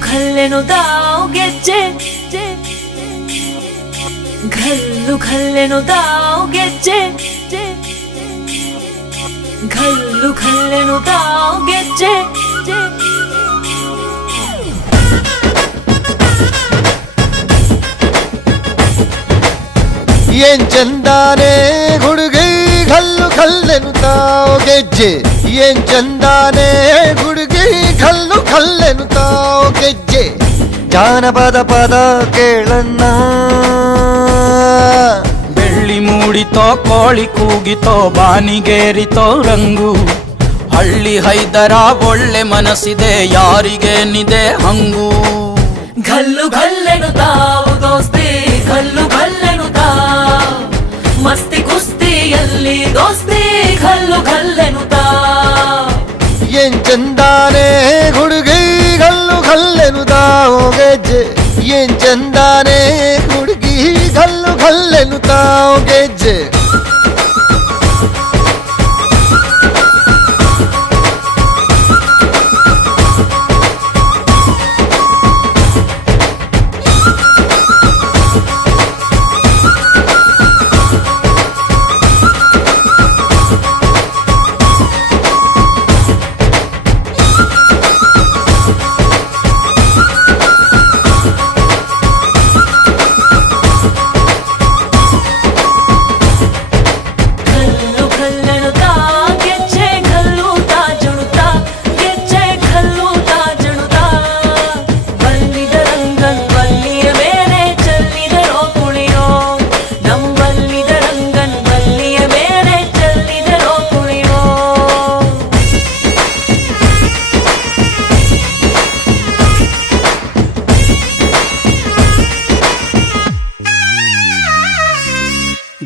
ಖಲ್ಲೆನು ಗೆಜ್ಜೆ ಘಲ್ಲು ಖಲ್ಲೆನು ಗೆಜ್ಜೆ ಘಲ್ಲು ಖಲ್ಲೆನು ಗೆಜ್ಜೆ ಏನ್ ಚಂದಾನೆ ಹುಡುಗಿ ಘಲ್ಲು ಖಲ್ಲೆನು ಗೆಜ್ಜೆ ಏನ್ ಚಂದಾನೆ ಹುಡುಗಿ ಘಲ್ಲು ಖಲ್ಲೆನು ಗೆಜ್ಜೆ ಜಾನಪದ ಪದ ಕೇಳಣ್ಣ ಬೆಳ್ಳಿ ಮೂಡಿತೋ ಕೋಳಿ ಕೂಗಿತೋ ಬಾನಿಗೇರಿತೋ ರಂಗು ಹಳ್ಳಿ ಹೈದರ ಒಳ್ಳೆ ಮನಸ್ಸಿದೆ ಯಾರಿಗೇನಿದೆ ಹಂಗು ಘಲ್ಲು ಘಲ್ಲೆನು ದೋಸ್ತಿ ಘಲ್ಲು ಘಲ್ಲೆನು ಮಸ್ತಿ ಕುಸ್ತಿಯಲ್ಲಿ ದೋಸ್ತಿ ಘಲ್ಲು ಘಲ್ಲೆನು ಏನ್ ಚಂದಾನೆ ಹುಡುಗಿ ಘಲ್ಲು ಘಲ್ಲೆನು ಗೆಜ್ಜೆ ಏನ್ ಚಂದಾನೆ ಹುಡುಗಿ ಘಲ್ಲು ಘಲ್ಲೆನು ಗೆಜ್ಜೆ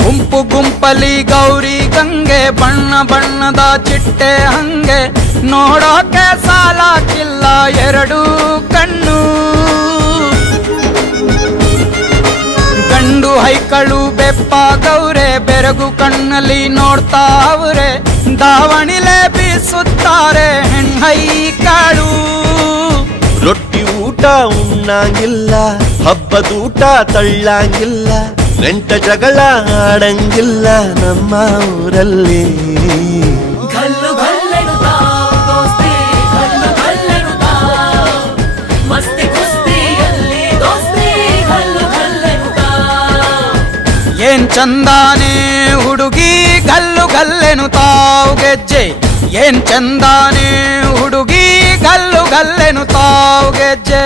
ಗುಂಪು ಗುಂಪಲಿ ಗೌರಿ ಗಂಗೆ ಬಣ್ಣ ಬಣ್ಣದ ಚಿಟ್ಟೆ ಹಂಗೆ ನೋಡೋಕೆ ಸಾಲಾಕಿಲ್ಲ ಎರಡು ಕಣ್ಣು ಗಂಡು ಹೈಕಳು ಬೆಪ್ಪ ಗೌರೆ ಬೆರಗು ಕಣ್ಣಲ್ಲಿ ನೋಡ್ತಾ ಅವ್ರೆ ದಾವಣಿಲೆ ಬೀಸುತ್ತಾರೆ ಹೆಣ್ಹೈಕಳು ರೊಟ್ಟಿ ಊಟ ಉಣ್ಣಂಗಿಲ್ಲ ಹಬ್ಬದೂಟ ತಳ್ಳಂಗಿಲ್ಲ ನೆಂಟ ಜಗಳ ಆಡಂಗಿಲ್ಲ ನಮ್ಮ ಊರಲ್ಲಿ ಘಲ್ಲು ಘಲ್ಲೆನು ದೋಸ್ತಿ ಘಲ್ಲು ಘಲ್ಲೆನು ಮಸ್ತಿ ಕುಸ್ತಿಯಲ್ಲಿ ದೋಸ್ತಿ ಘಲ್ಲು ಘಲ್ಲೆನು ಏನ್ ಚಂದಾನೆ ಹುಡುಗಿ ಘಲ್ಲು ಘಲ್ಲೆನು ಗೆಜ್ಜೆ ಏನ್ ಚಂದಾನೆ ಹುಡುಗಿ ಘಲ್ಲು ಘಲ್ಲೆನು ಗೆಜ್ಜೆ